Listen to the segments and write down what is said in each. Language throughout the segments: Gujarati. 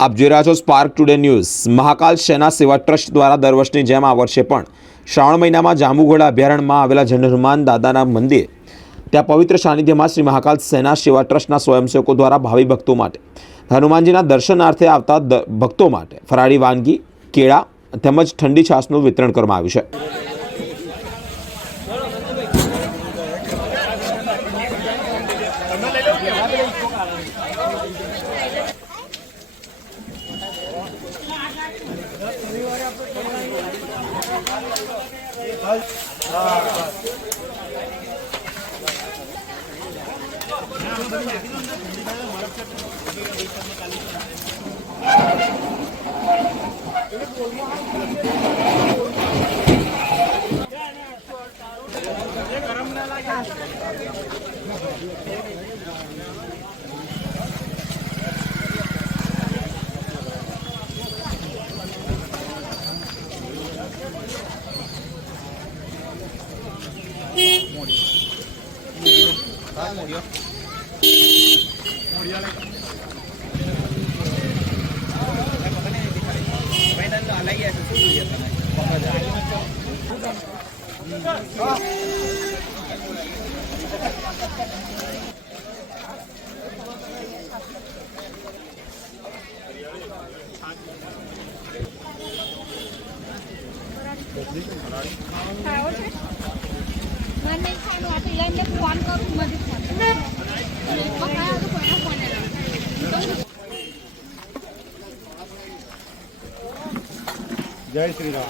આપ જોઈ રહ્યા છો spark today news. Mahakal Sena સેવા ટ્રસ્ટ દ્વારા દર વર્ષની જેમ આ વર્ષે પણ શ્રાવણ મહિનામાં જાંબુઘોડા અભયારણ્યમાં આવેલા જન હનુમાન દાદાના મંદિર ત્યાં પવિત્ર સાનિધ્યમાં શ્રી મહાકાલ સેના સેવા ટ્રસ્ટના સ્વયંસેવકો દ્વારા ભાવિ ભક્તો માટે હનુમાનજીના દર્શનાર્થે આવતા ભક્તો માટે ફરાળી વાનગી, કેળા તેમજ ઠંડી છાશનું વિતરણ કરવામાં આવ્યું છે। जय श्री राम।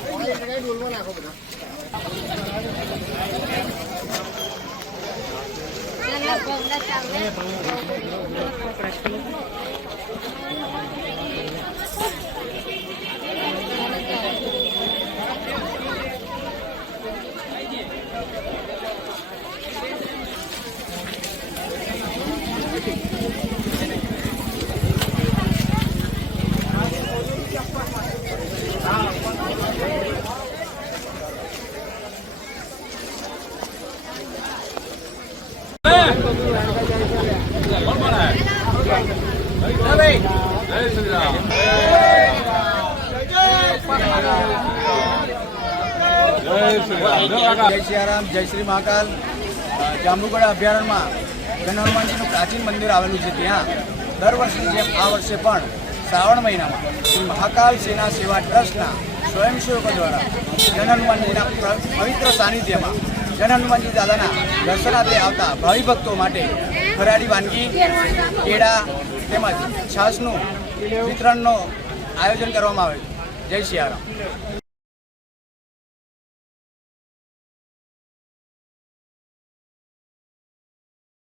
जय सियाराम। जय श्री महाकाल जांबुगढ़ अभयारण्य में जन हनुमानजी प्राचीन मंदिर आवेलू है। त्या दर वर्षनी जेम आ वर्षे पण श्रावण महीना में श्री महाकाल सेना सेवा ट्रस्टना स्वयंसेवकों द्वारा जन हनुमानजी पवित्र सानिध्य में जन हनुमानजी दादाना दर्शनार्थे आवता भावी भक्तों माटे फराળી वानगी, केड़ा तेमज छाशનું વિતરણનું આયોજન કરવામાં આવે છે। જય સિયારામ।